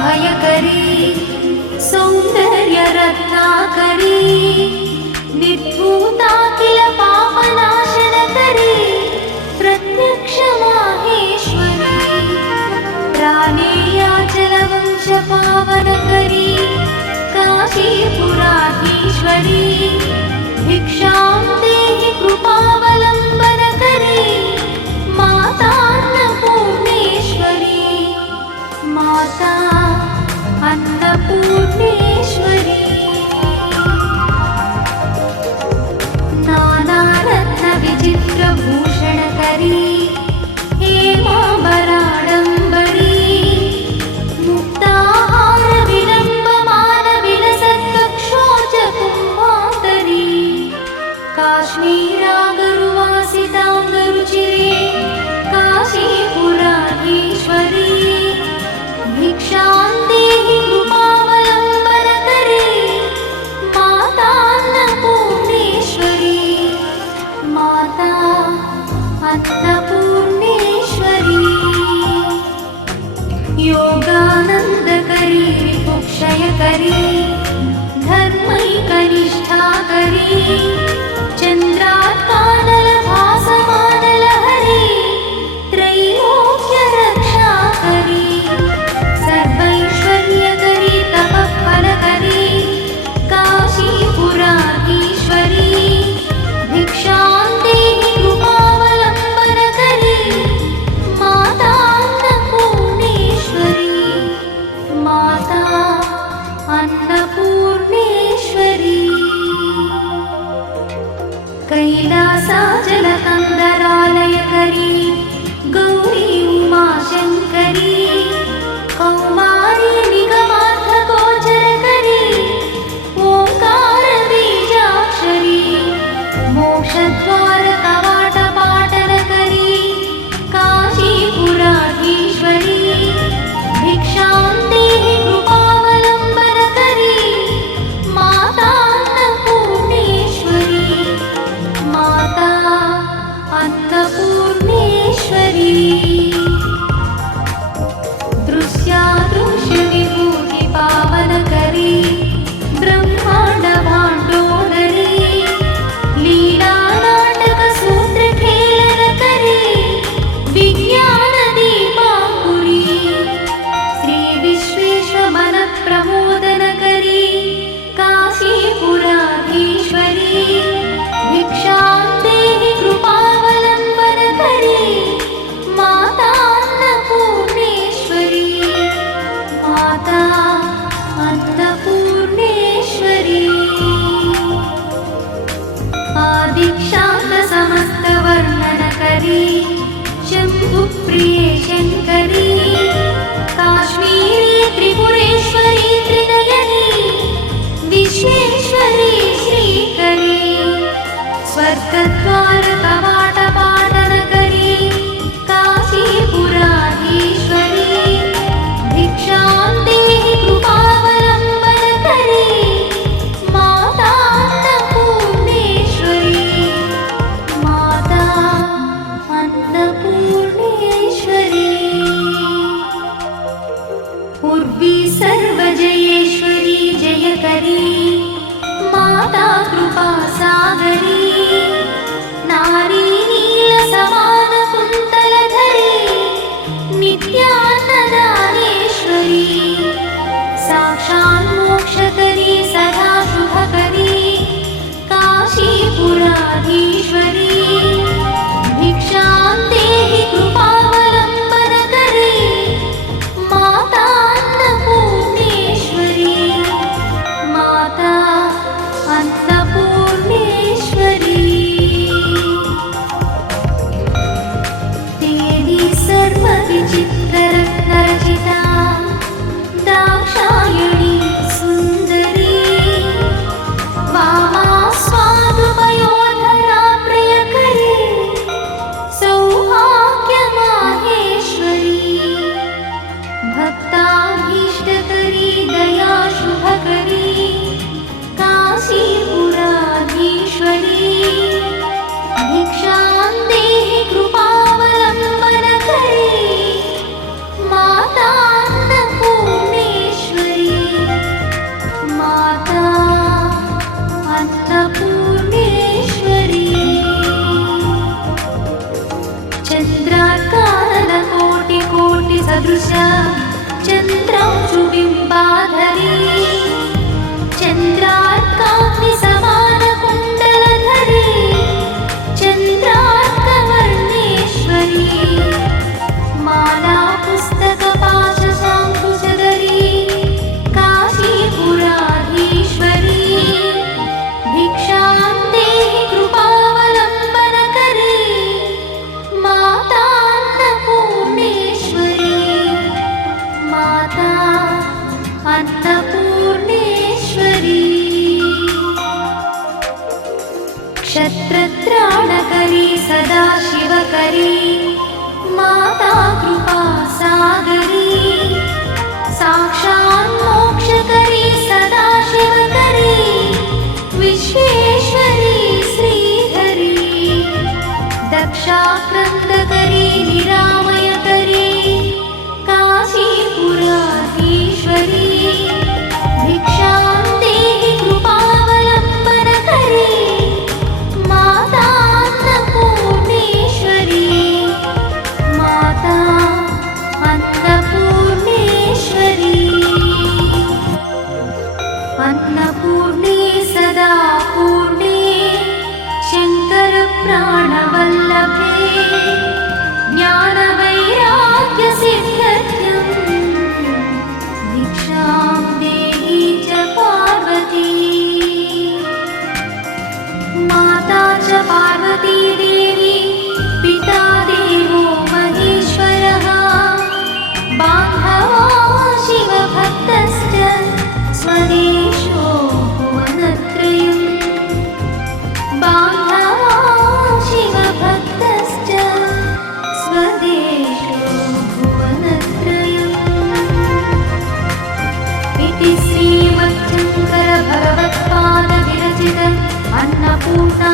अभयकरी सौन्दर्यरत्नाकरी निर्धूताखिल पापनाशनकरी प्रत्यक्ष माहेश्वरी प्राणेयाचलवंशपावनकरी काशीपुराधीश्वरी भिक्षां देहि कृपावलम्बनकरी माता अन्नपूर्णेश्वरी माता अन्नपूर्णेश्वरी नानारत्नविचित्रभूषणकरी हेमाम्बराडम्बरी मुक्ताहारविलम्बमानविलसत्कक्षोजकुम्भान्तरी काश्मीरागरुवासिताङ्गरुचिरे काशीपुराधीश्वरी भिक्षां देहि कृपावलम्बनकरी माता अन्नपूर्णेश्वरी माता अन्नपूर्णेश्वरी योगानन्दकरी विपुक्षयकरी धर्मैकनिष्ठाकरी चन्द्रात्कानलभासमानलहरी त्रैलोक्यरक्षाकरी सर्वैश्वर्यकरी तपःफलकरी काशीपुराधीश्वरी भिक्षां देहि कृपावलम्बनकरी माता अन्नपूर्णेश्वरी माता अन्नपूर्णेश्वरी कैलासाचलकन्दरालयकरी गौरी उमाशङ्करी कौमारी निगमार्थगोचरकरी ओङ्कारबीजाक्षरी मोक्षद्वारकवाटपाटनकरी काशीपुराधीश्वरी भिक्षां देहि कृपावलम्बनकरी माता अन्नपूर्णेश्वरी माता अन्नपूर्णेश्वरी दृश्यादृश्यविभूतिपावनकरी ब्रह्माण्डभाण्डोदरी लीलानाटकसूत्रखेलनकरी विज्ञानदीपाङ्कुरी श्रीविश्वेश्वरमनप्रमोदनकरी काशीपुराधीश्वरी भिक्षां देहि कृपावलम्बनकरी माता अन्नपूर्णेश्वरी माता अन्नपूर्णेश्वरी आदिक्षान्तसमस्तवर्णनकरी शम्भुप्रिये शङ्करी काश्मीरी त्रिपुरेश्वरी त्रिनयनी विश्वेश्वरी श्रीकरी स्वर्गद्वारकवाटपाटनकरी काशीपुराधीश्वरी भिक्षां देहि कृपावलम्बनकरी माता अन्नपूर्णेश्वरी माता अन्नपूर्णेश्वरी उर्वी सर्वजयेश्वरी जयकरी माता कृपासागरी नारी नीलसमानकुन्तलधरी नित्यान्नदानेश्वरी साक्षान्मोक्षकरी सदा शुभकरी काशीपुराधीश्वरी भिक्षां देहि कृपावलम्बनकरी माता अन्नपूर्णेश्वरी माता अन्नपूर्णेश्वरी सदृश चन्द्रांशुबिम्बाधरी चन्द्रार्काग्निसमानकुण्डलधरी चन्द्रार्कवर्णेश्वरी माला पुस्तकपाशशाङ्कुशधरी काशीपुराधीश्वरी भिक्षां देहि कृपावलम्बनकरी माता अन्नपूर्णेश्वरी माता अन्नपूर्णेश्वरी क्षत्रत्राणकरी सदा शिवकरी माता कृपा सागरी साक्षात् मोक्षकरी सदा शिवकरी विश्वेश्वरी श्रीधरी दक्षाक्रन्दकरी निरामयकरी काशीपुराधीश्वरी भिक्षां देहि कृपावलम्बनकरी माता अन्नपूर्णेश्वरी माता अन्नपूर्णेश्वरी अन्नपूर्णे सदा पूर्णे शङ्करप्राणवल्लभे ज्ञानवैराग्यसिद्ध्यर्थं भिक्षां देहि च पार्वती माता च पार्वती देवी पिता देवो महेश्वरः बान्धवा शिवभक्तश्च स्वदेशो भुवनत्रयम् बान्धवा शिवभक्तश्च स्वदेशो भुवनत्रयम् इति श्रीमच्छङ्करभगवत्पादविरचित अन्नपूर्णा